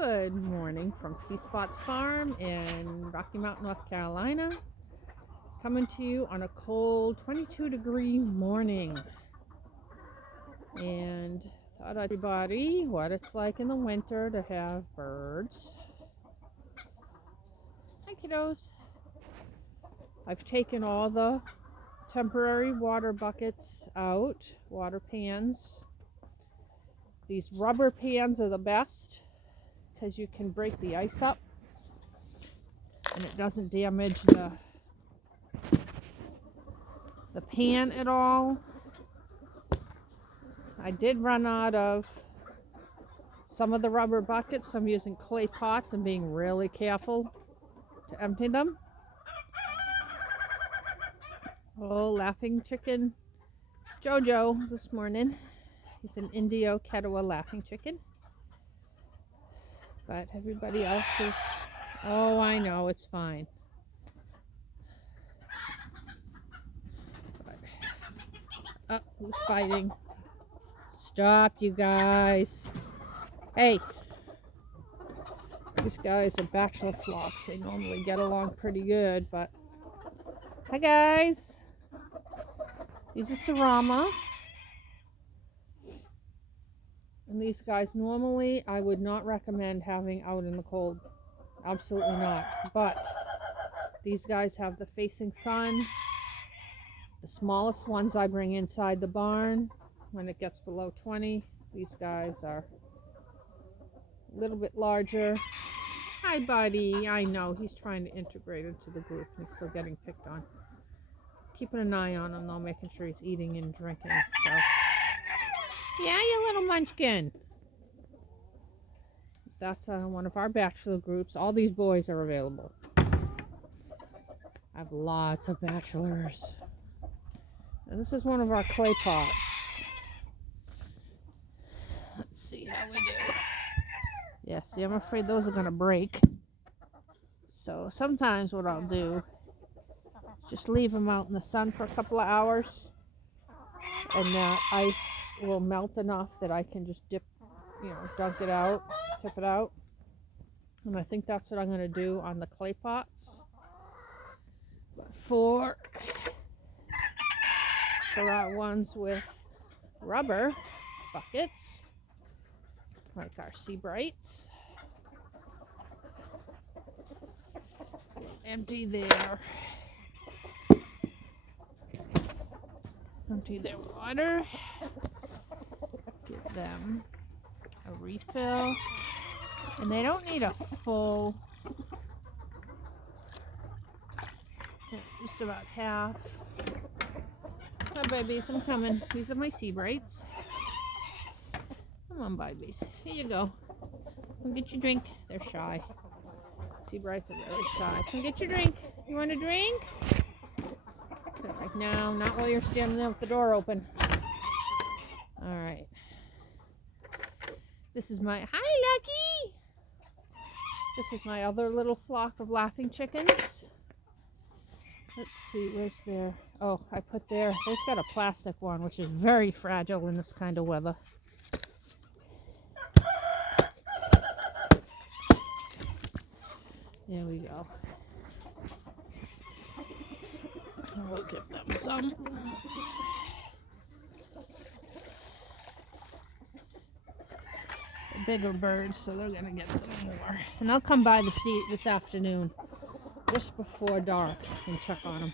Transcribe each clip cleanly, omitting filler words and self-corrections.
Good morning from Sea Spots Farm in Rocky Mount, North Carolina. Coming to you on a cold 22-degree morning. And thought I'd everybody what it's like in the winter to have birds. Hi kiddos. I've taken all the temporary water buckets out, water pans. These rubber pans are the best because you can break the ice up and it doesn't damage the pan at all. I did run out of some of the rubber buckets, so I'm using clay pots and being really careful to empty them. Oh, laughing chicken Jojo this morning. He's an Indio Ketawa laughing chicken. But everybody else is, oh, I know, it's fine. But, who's fighting? Stop, you guys. Hey. These guys are bachelor flocks. They normally get along pretty good, but... Hi, guys. These are Sarama. And these guys, normally, I would not recommend having out in the cold. Absolutely not. But these guys have the facing sun. The smallest ones I bring inside the barn when it gets below 20. These guys are a little bit larger. Hi, buddy. I know. He's trying to integrate into the group. He's still getting picked on. Keeping an eye on him, though, making sure he's eating and drinking. So. Yeah, you little munchkin. That's one of our bachelor groups. All these boys are available. I have lots of bachelors. And this is one of our clay pots. Let's see how we do. Yeah, see, I'm afraid those are going to break. So sometimes what I'll do, just leave them out in the sun for a couple of hours. And that ice will melt enough that I can just dunk it out, tip it out. And I think that's what I'm going to do on the clay pots. But for our ones with rubber buckets, like our Sea Brights, empty their water, give them a refill, and they don't need a full, just about half. Hi babies, I'm coming. These are my Sea Brights. Come on babies, here you go. Come get your drink. They're shy. Sea Brights are really shy. Come get your drink. You want a drink? They're like, no, not while you're standing there with the door open. All right. This is my, hi Lucky! This is my other little flock of laughing chickens. Let's see, where's their, oh, I put they've got a plastic one, which is very fragile in this kind of weather. There we go. And we'll give them some. Bigger birds, so they're gonna get a little more. And I'll come by this afternoon, just before dark, and check on them.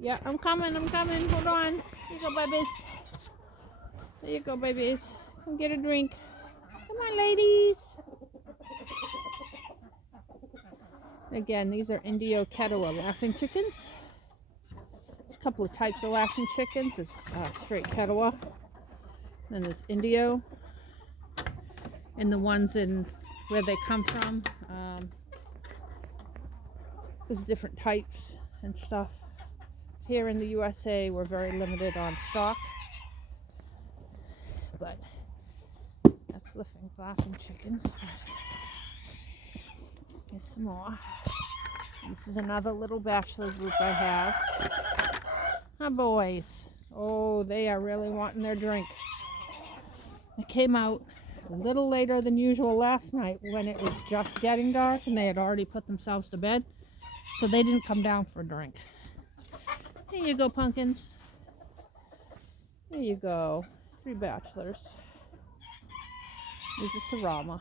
Yeah, I'm coming. Hold on. Here you go, babies. There you go, babies. Come get a drink. Come on, ladies. Again, these are Indio Ketawa laughing chickens. There's a couple of types of laughing chickens. There's straight Ketawa. Then there's Indio. And the ones in where they come from, there's different types and stuff. Here in the USA, we're very limited on stock. But that's laughing chickens. Here's some more. This is another little bachelor group I have. Hi, boys. Oh, they are really wanting their drink. I came out a little later than usual last night when it was just getting dark and they had already put themselves to bed. So they didn't come down for a drink. Here you go, pumpkins. Here you go. 3 bachelors. This is Sarama.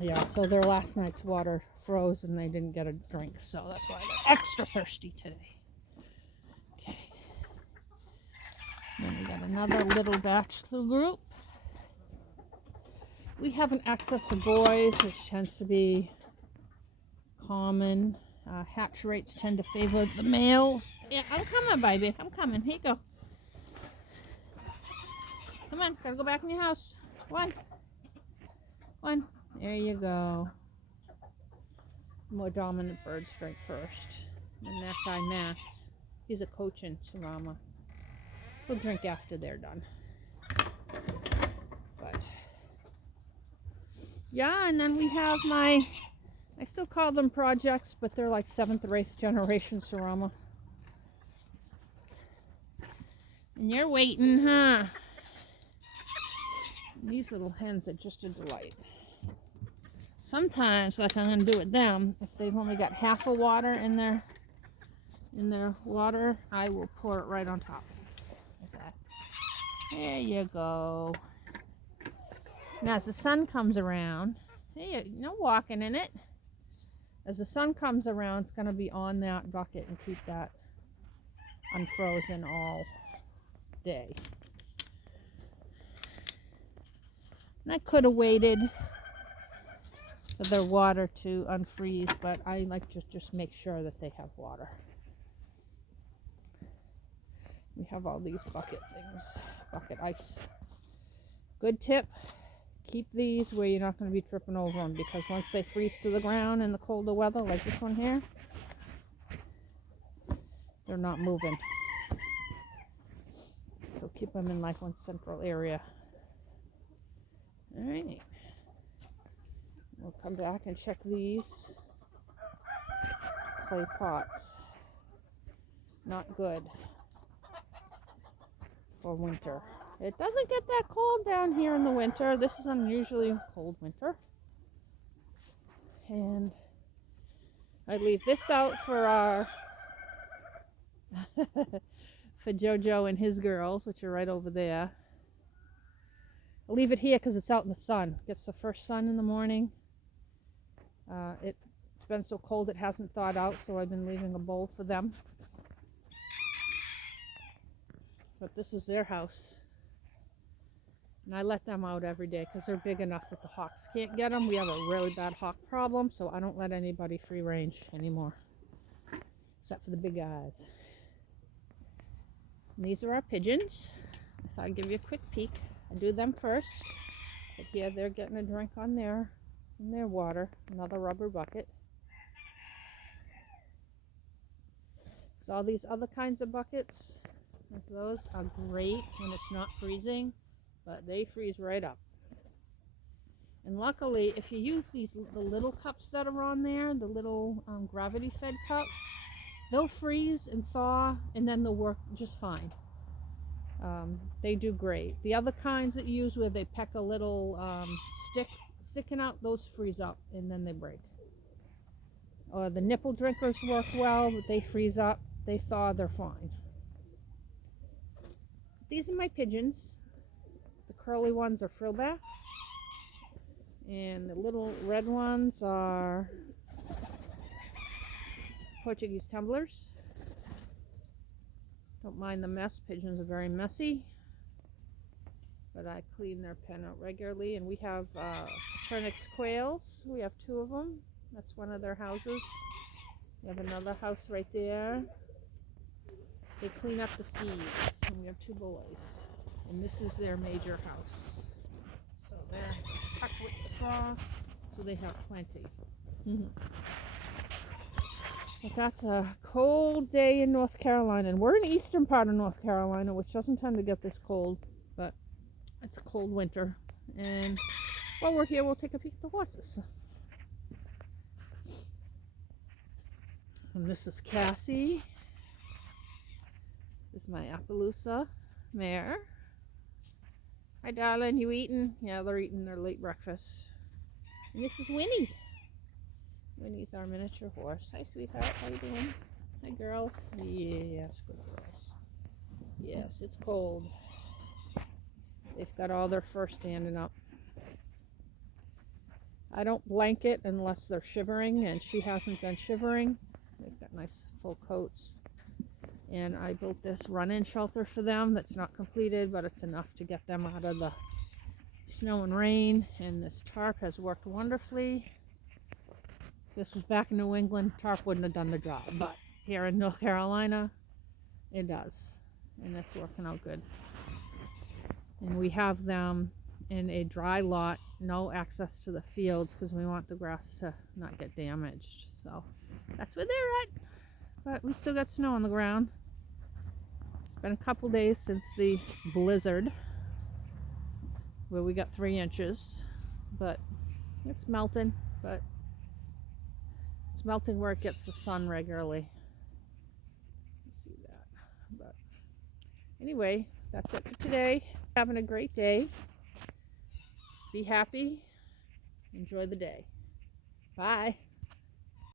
Yeah, so their last night's water froze and they didn't get a drink. So that's why they're extra thirsty today. Okay. Then we got another little bachelor group. We have an excess of boys, which tends to be common. Hatch rates tend to favor the males. Yeah, I'm coming, baby. I'm coming. Here you go. Come on. Gotta go back in your house. One. There you go. More dominant birds drink first. And that guy, Max, he's a coach in Sarama. He'll drink after they're done. But, yeah, and then we have I still call them projects, but they're like 7th or 8th generation Sarama. And you're waiting, huh? And these little hens are just a delight. Sometimes, like I'm going to do with them, if they've only got half of water in their water, I will pour it right on top. Like that. There you go. Now, as the sun comes around, hey, no walking in it. As the sun comes around, it's going to be on that bucket and keep that unfrozen all day. And I could have waited for their water to unfreeze, but I like to just make sure that they have water. We have all these bucket things, bucket ice. Good tip. Keep these where you're not going to be tripping over them, because once they freeze to the ground in the colder weather, like this one here, they're not moving. So keep them in like one central area. All right. We'll come back and check these clay pots. Not good for winter. It doesn't get that cold down here in the winter. This is unusually cold winter. And I leave this out for our for Jojo and his girls, which are right over there. I'll leave it here because it's out in the sun. Gets the first sun in the morning. It's been so cold it hasn't thawed out, so I've been leaving a bowl for them. But this is their house. And I let them out every day because they're big enough that the hawks can't get them. We have a really bad hawk problem, so I don't let anybody free range anymore. Except for the big guys. And these are our pigeons. I thought I'd give you a quick peek. I do them first. But here they're getting a drink on in their water. Another rubber bucket. So all these other kinds of buckets, like those, are great when it's not freezing, but they freeze right up. And luckily, if you use the little cups that are on there, the little gravity-fed cups, they'll freeze and thaw, and then they'll work just fine. They do great. The other kinds that you use where they peck a little stick sticking out, those freeze up and then they break. Or the nipple drinkers work well, but they freeze up. They thaw, they're fine. These are my pigeons. The curly ones are frillbacks. And the little red ones are Portuguese tumblers. Don't mind the mess. Pigeons are very messy. But I clean their pen out regularly. And we have Turnix quails. We have 2 of them. That's one of their houses. We have another house right there. They clean up the seeds. And we have 2 boys. And this is their major house. So they're tucked with straw, so they have plenty. But that's a cold day in North Carolina. And we're in the eastern part of North Carolina, which doesn't tend to get this cold. But it's a cold winter. And while we're here, we'll take a peek at the horses. And this is Cassie. This is my Appaloosa mare. Hi, darling. You eating? Yeah, they're eating their late breakfast. And this is Winnie. Winnie's our miniature horse. Hi, sweetheart. How you doing? Hi, girls. Yes, good girls. Yes, it's cold. They've got all their fur standing up. I don't blanket unless they're shivering, and she hasn't been shivering. They've got nice full coats. And I built this run-in shelter for them that's not completed, but it's enough to get them out of the snow and rain. And this tarp has worked wonderfully. If this was back in New England, tarp wouldn't have done the job, but here in North Carolina, it does. And it's working out good. And we have them in a dry lot, no access to the fields because we want the grass to not get damaged. So that's where they're at. But we still got snow on the ground. It's been a couple days since the blizzard where we got 3 inches, but it's melting. But it's melting where it gets the sun regularly. Let's see that. But anyway, that's it for today. Having a great day. Be happy. Enjoy the day. Bye.